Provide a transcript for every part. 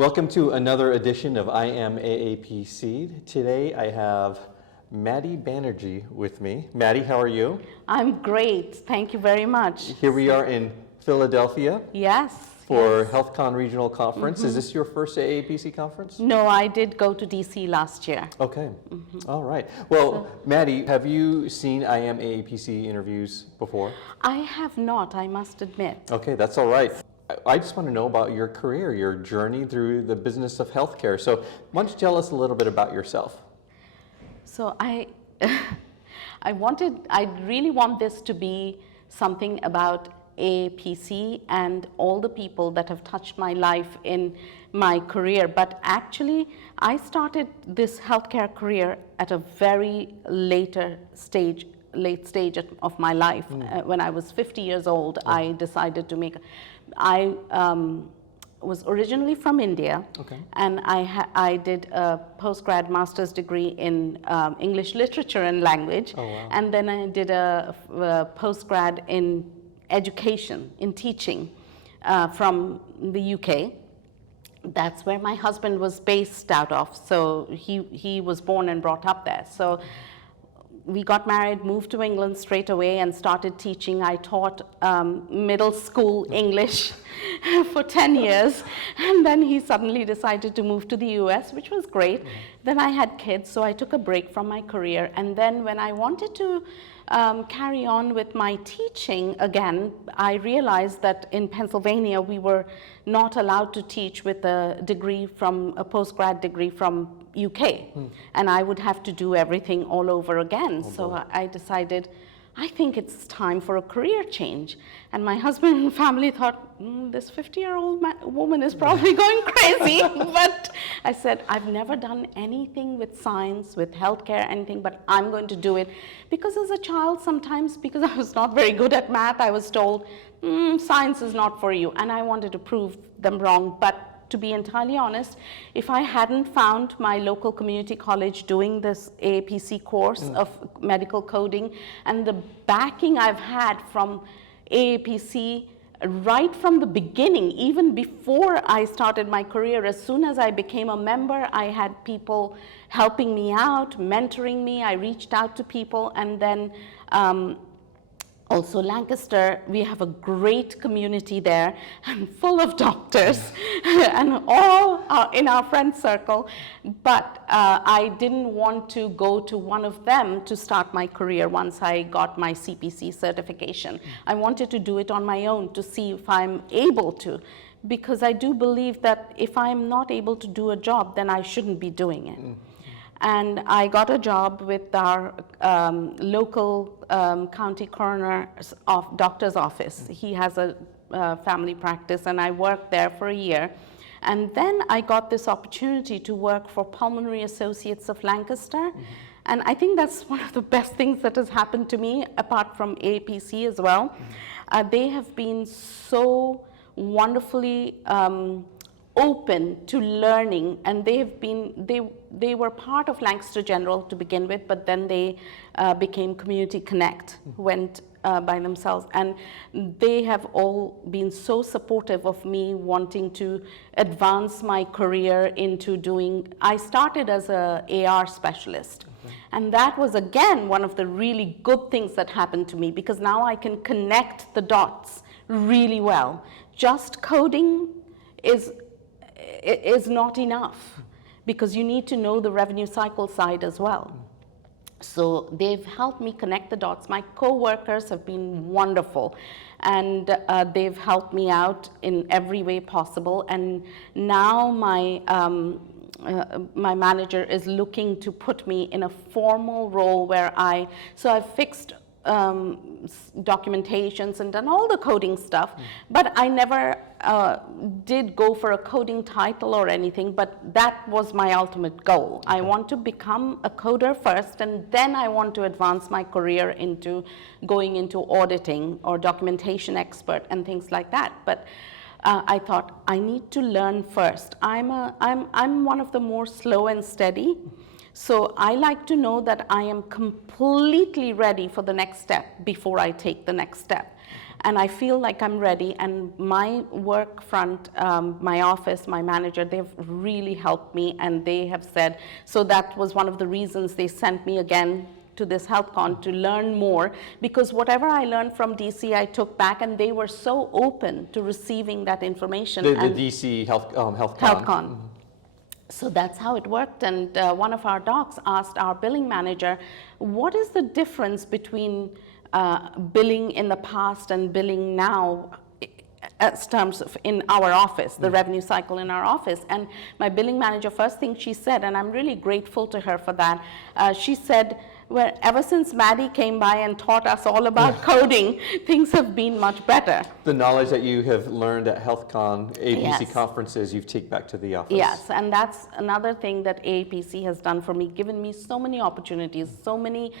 Welcome to another edition of I Am AAPC. Today I have Maddie Banerjee with me. Maddie, how are you? I'm great. Thank you very much. Here we are in Philadelphia. Yes. For HealthCon Regional Conference. Is this your first AAPC conference? No, I did go to DC last year. Okay. All right. Well, Maddie, have you seen I Am AAPC interviews before? I have not, I must admit. Okay, that's all right. I just want to know about your career, your journey through the business of healthcare. So why don't you tell us a little bit about yourself? So I really want this to be something about AAPC and all the people that have touched my life in my career. But actually, I started this healthcare career at a very late stage of my life. When I was 50 years old, I decided to make. I was originally from India, and I did a postgrad master's degree in English literature and language, and then I did a postgrad in education, in teaching, from the UK. That's where my husband was based out of, so he was born and brought up there. So we got married, moved to England straight away and started teaching. I taught middle school English for 10 years, and then he suddenly decided to move to the US, which was great. Then I had kids, so I took a break from my career, and then when I wanted to carry on with my teaching again, I realized that in Pennsylvania we were not allowed to teach with a postgrad degree from UK, and I would have to do everything all over again. So I decided, I think it's time for a career change. And my husband and family thought, this 50-year-old woman is probably going crazy. But I said, I've never done anything with science, with healthcare, anything, but I'm going to do it. Because as a child, sometimes, because I was not very good at math, I was told, science is not for you. And I wanted to prove them wrong. But to be entirely honest, if I hadn't found my local community college doing this AAPC course of medical coding and the backing I've had from AAPC right from the beginning, even before I started my career, as soon as I became a member, I had people helping me out, mentoring me. I reached out to people, and then also Lancaster, we have a great community there and full of doctors and all in our friend circle. But I didn't want to go to one of them to start my career once I got my CPC certification. I wanted to do it on my own to see if I'm able to, because I do believe that if I'm not able to do a job, then I shouldn't be doing it. And I got a job with our local county coroner's doctor's office. He has a family practice, and I worked there for a year. And then I got this opportunity to work for Pulmonary Associates of Lancaster. And I think that's one of the best things that has happened to me, apart from AAPC as well. They have been so wonderfully open to learning, and they were part of Lancaster General to begin with, but then they became Community Connect, went by themselves, and they have all been so supportive of me wanting to advance my career into doing. I started as a AR specialist, and that was again one of the really good things that happened to me, because now I can connect the dots really well. Just coding is not enough, because you need to know the revenue cycle side as well. So they've helped me connect the dots. My co-workers have been wonderful, and they've helped me out in every way possible. And now my manager is looking to put me in a formal role where so I've fixed documentations and done all the coding stuff, but I never did go for a coding title or anything, but that was my ultimate goal. I want to become a coder first, and then I want to advance my career into going into auditing or documentation expert and things like that. But I thought I need to learn first. I'm one of the more slow and steady. So I like to know that I am completely ready for the next step before I take the next step. And I feel like I'm ready, and my work front, my office, my manager, they've really helped me, and they have said, so that was one of the reasons they sent me again to this HealthCon to learn more, because whatever I learned from DC, I took back, and they were so open to receiving that information. The DC HealthCon. HealthCon. So that's how it worked, and one of our docs asked our billing manager, what is the difference between billing in the past and billing now as terms of in our office, the revenue cycle in our office? And my billing manager, first thing she said, and I'm really grateful to her for that, she said, well, ever since Maddie came by and taught us all about coding, things have been much better. The knowledge that you have learned at HealthCon, AAPC Yes. conferences, you've taken back to the office. Yes, and that's another thing that AAPC has done for me, given me so many opportunities, so many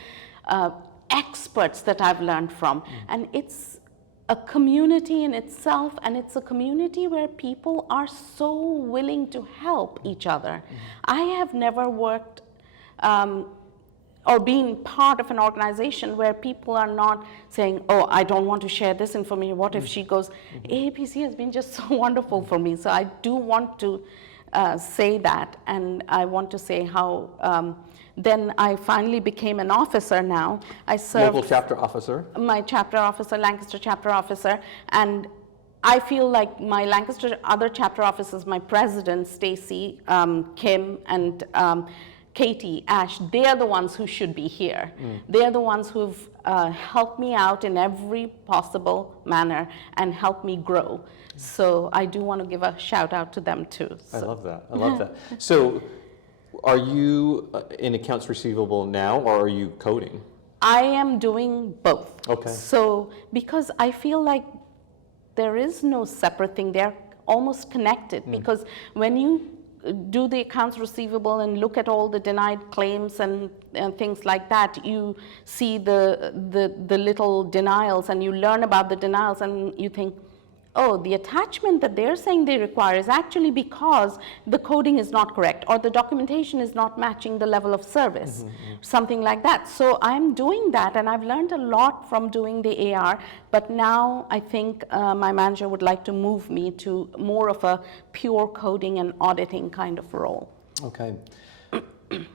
experts that I've learned from. And it's a community in itself, and it's a community where people are so willing to help each other. I have never worked or been part of an organization where people are not saying, oh, I don't want to share this information, what if she goes? AAPC has been just so wonderful for me, so I do want to say that, and I want to say how then I finally became an officer now. I served Local chapter officer. my chapter officer, Lancaster chapter officer, and I feel like my Lancaster other chapter officers, my president, Stacy, Kim, and Katie, Ash, they are the ones who should be here. They are the ones who've helped me out in every possible manner and helped me grow. So I do want to give a shout out to them too. I love that. I love that. So are you in accounts receivable now, or are you coding? I am doing both. Okay. So because I feel like there is no separate thing, they're almost connected, because when you do the accounts receivable and look at all the denied claims and things like that, you see the little denials, and you learn about the denials, and you think, oh, the attachment that they're saying they require is actually because the coding is not correct, or the documentation is not matching the level of service, something like that. So I'm doing that, and I've learned a lot from doing the AR, but now I think my manager would like to move me to more of a pure coding and auditing kind of role. Okay.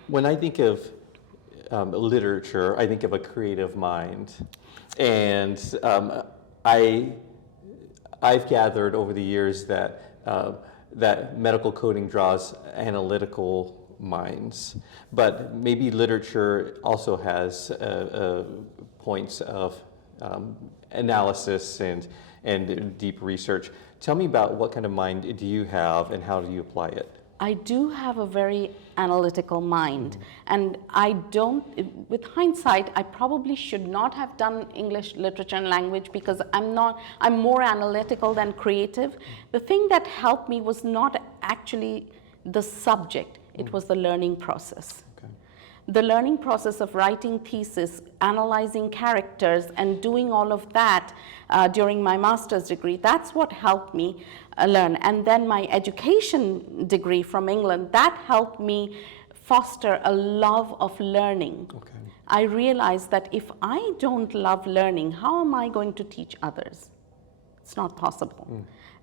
When I think of literature, I think of a creative mind, and I've gathered over the years that that medical coding draws analytical minds, but maybe literature also has points of analysis and deep research. Tell me about what kind of mind do you have, and how do you apply it? I do have a very analytical mind, and I don't, with hindsight, I probably should not have done English literature and language, because I'm more analytical than creative. The thing that helped me was not actually the subject, it was the learning process. Okay. The learning process of writing thesis, analyzing characters, and doing all of that during my master's degree, that's what helped me learn. And then my education degree from England, that helped me foster a love of learning. Okay. I realized that if I don't love learning, how am I going to teach others? It's not possible.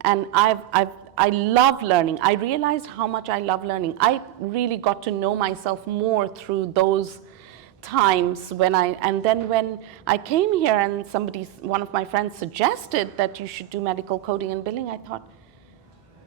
And I love learning. I realized how much I love learning. I really got to know myself more through those times and then when I came here and one of my friends suggested that you should do medical coding and billing, I thought,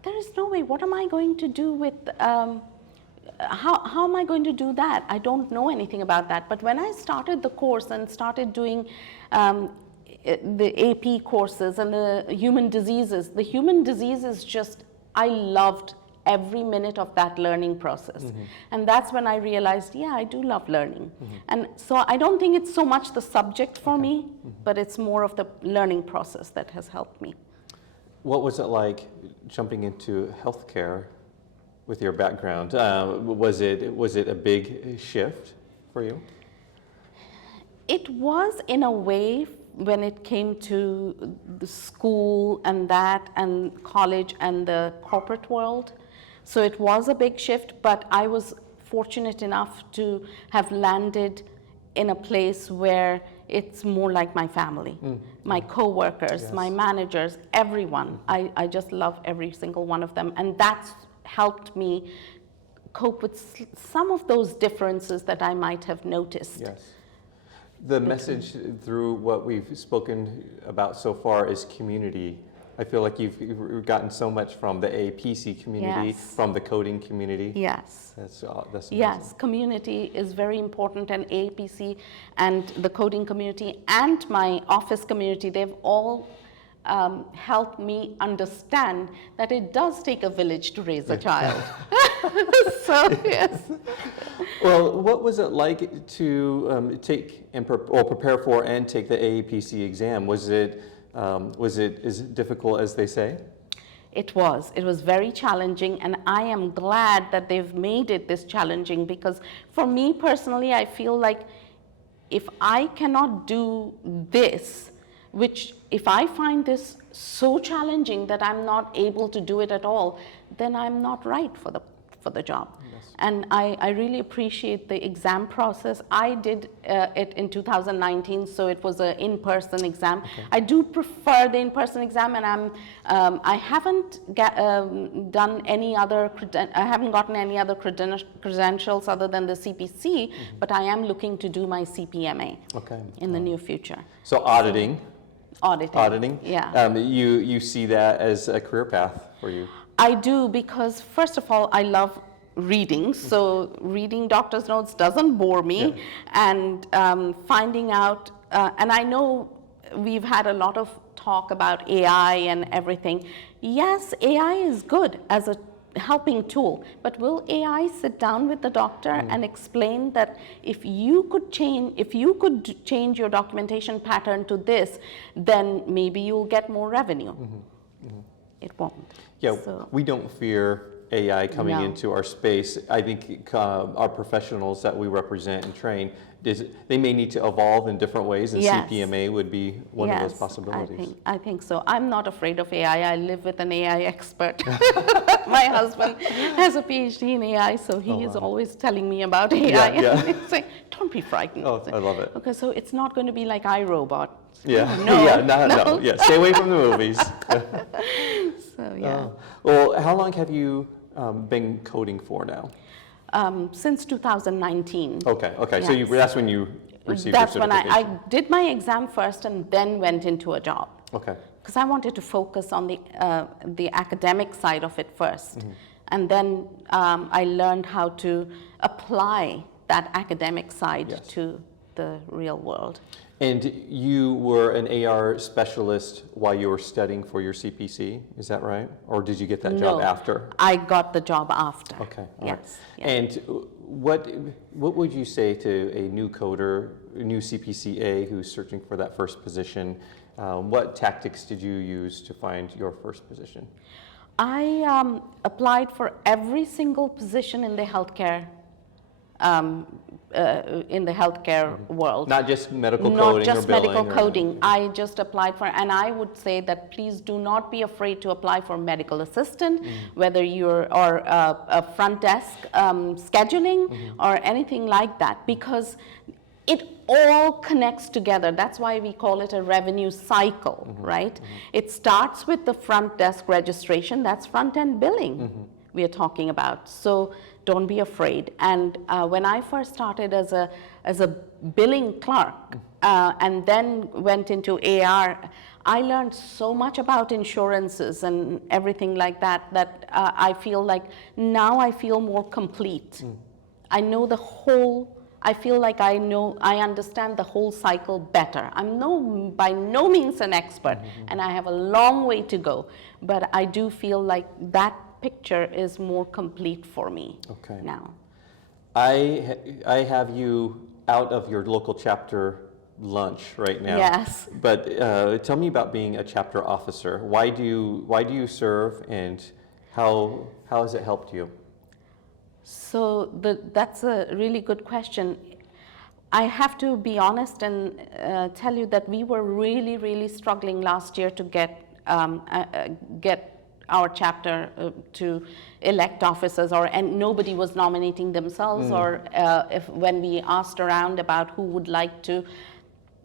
there is no way. What am I going to do with, how am I going to do that? I don't know anything about that. But when I started the course and started doing the AP courses and the human diseases just, I loved every minute of that learning process. And that's when I realized, yeah, I do love learning. And so I don't think it's so much the subject for me, but it's more of the learning process that has helped me. What was it like jumping into healthcare with your background? Was it a big shift for you? It was, in a way, when it came to the school and that, and college and the corporate world. So it was a big shift, but I was fortunate enough to have landed in a place where it's more like my family. My coworkers, Yes. my managers, everyone. I just love every single one of them. And that's helped me cope with some of those differences that I might have noticed. Yes. The message through what we've spoken about so far is community. I feel like you've gotten so much from the AAPC community, Yes. from the coding community. Yes. That's amazing. Yes, community is very important, and AAPC and the coding community and my office community, they've all helped me understand that it does take a village to raise a child. So, yes. Well, what was it like to take and prepare for and take the AAPC exam? Was it as difficult as they say? It was very challenging, and I am glad that they've made it this challenging, because for me personally, I feel like if I cannot do this, which if I find this so challenging that I'm not able to do it at all, then I'm not right for the job. Yes. And I really appreciate the exam process. I did it in 2019, so it was an in-person exam. Okay. I do prefer the in-person exam, and I haven't done any other. I haven't gotten any other credentials other than the CPC, but I am looking to do my CPMA in the near future. So auditing. Auditing. Yeah. You see that as a career path for you? I do, because first of all, I love reading, so reading doctor's notes doesn't bore me, and finding out, and I know we've had a lot of talk about AI and everything. Yes, AI is good as a helping tool, but will AI sit down with the doctor and explain that if you could change your documentation pattern to this, then maybe you'll get more revenue? It won't. Yeah, So, we don't fear AI coming No. into our space. I think our professionals that we represent and train, they may need to evolve in different ways, and Yes. CPMA would be one of those yes, possibilities. I think so. I'm not afraid of AI. I live with an AI expert. My husband has a PhD in AI, so he is always telling me about AI. Yeah. And he's saying, don't be frightened. Oh, I love it. Okay, so it's not going to be like iRobot. Yeah, No, no. Yeah, stay away from the movies. So, yeah. Well, how long have you been coding for now? Since 2019. Okay. So Yes. that's when you received That's your when certification. I did my exam first and then went into a job. Okay. Because I wanted to focus on the academic side of it first. And then I learned how to apply that academic side Yes. to the real world. And you were an AR specialist while you were studying for your CPC, is that right? Or did you get that job No, after? I got the job after. Okay, all right. Yes. Yeah. And what would you say to a new coder, a new CPCA who's searching for that first position? What tactics did you use to find your first position? I applied for every single position in the healthcare world. Not just medical Not coding just or billing? medical coding. I just applied for, and I would say that please do not be afraid to apply for medical assistant, whether you're or a front desk scheduling or anything like that, because it all connects together. That's why we call it a revenue cycle, right? It starts with the front desk registration. That's front end billing we are talking about. So don't be afraid. And when I first started as a billing clerk and then went into AR, I learned so much about insurances and everything like that, that I feel like now I feel more complete. I know the whole, I feel like I understand the whole cycle better. I'm by no means an expert, and I have a long way to go, but I do feel like that picture is more complete for me now. I have you out of your local chapter lunch right now. Yes. But tell me about being a chapter officer. Why do you serve, and how has it helped you? So that's a really good question. I have to be honest and tell you that we were really, really struggling last year to get our chapter to elect officers, and nobody was nominating themselves, or if when we asked around about who would like to,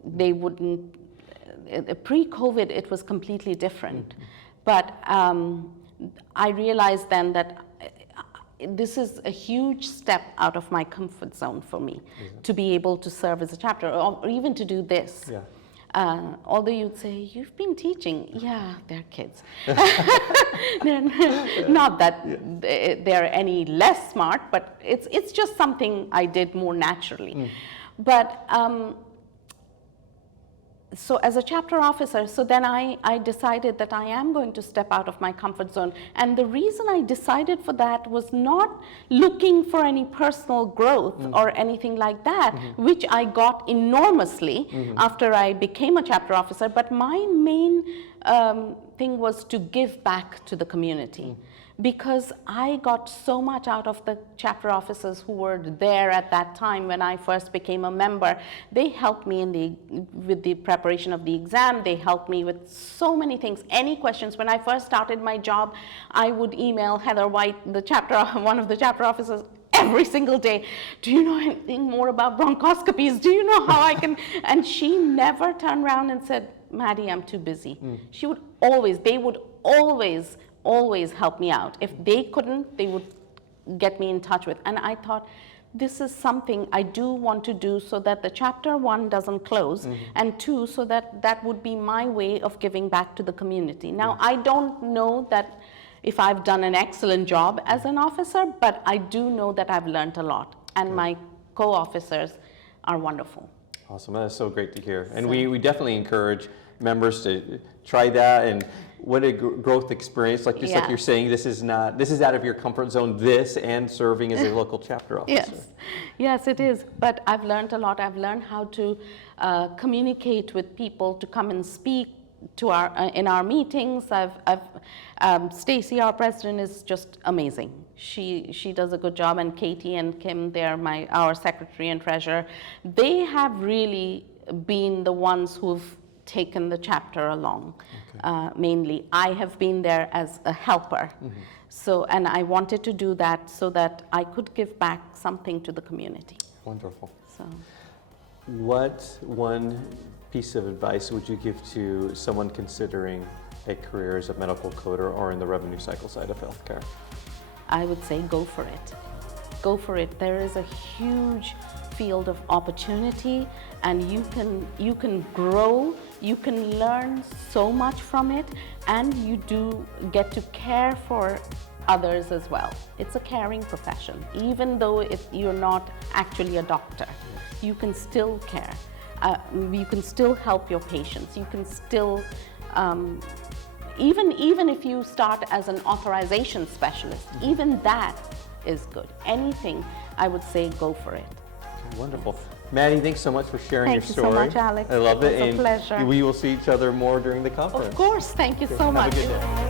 they wouldn't. Pre-COVID, it was completely different. But I realized then that this is a huge step out of my comfort zone for me, to be able to serve as a chapter, or even to do this. Yeah. Although you'd say, you've been teaching. Yeah, they're kids. They're not that they're any less smart, but it's just something I did more naturally. But so as a chapter officer, so then I decided that I am going to step out of my comfort zone. And the reason I decided for that was not looking for any personal growth or anything like that, which I got enormously after I became a chapter officer. But my main thing was to give back to the community. Because I got so much out of the chapter officers who were there at that time when I first became a member. They helped me with the preparation of the exam. They helped me with so many things. Any questions. When I first started my job, I would email Heather White, one of the chapter officers, every single day. Do you know anything more about bronchoscopies? Do you know how I can? And she never turned around and said, Maddie, I'm too busy. They would always help me out. If they couldn't, they would get me in touch with. And I thought, this is something I do want to do so that the chapter 1 doesn't close, and 2, so that would be my way of giving back to the community. Now, I don't know that if I've done an excellent job as an officer, but I do know that I've learned a lot, and my co-officers are wonderful. Awesome, that is so great to hear. And we definitely encourage members to try that, and what a growth experience. Like just like you're saying, this is out of your comfort zone, this and serving as a local chapter officer. Yes, it is. But I've learned a lot. I've learned how to communicate with people, to come and speak to in our meetings. Stacy, our president, is just amazing. She does a good job, and Katie and Kim, they're our secretary and treasurer. They have really been the ones who've taken the chapter along. Mainly, I have been there as a helper. So, and I wanted to do that so that I could give back something to the community. Wonderful. So, what one piece of advice would you give to someone considering a career as a medical coder or in the revenue cycle side of healthcare? I would say go for it. Go for it. There is a huge field of opportunity, and you can grow. You can learn so much from it, and you do get to care for others as well. It's a caring profession. Even though you're not actually a doctor, you can still care. You can still help your patients. You can still, even if you start as an authorization specialist, even that is good. Anything, I would say go for it. Wonderful. Maddie, thanks so much for sharing your story. Thank you so much, Alex. I love it. It was a pleasure. We will see each other more during the conference. Of course. Thank you so Have much. a good day.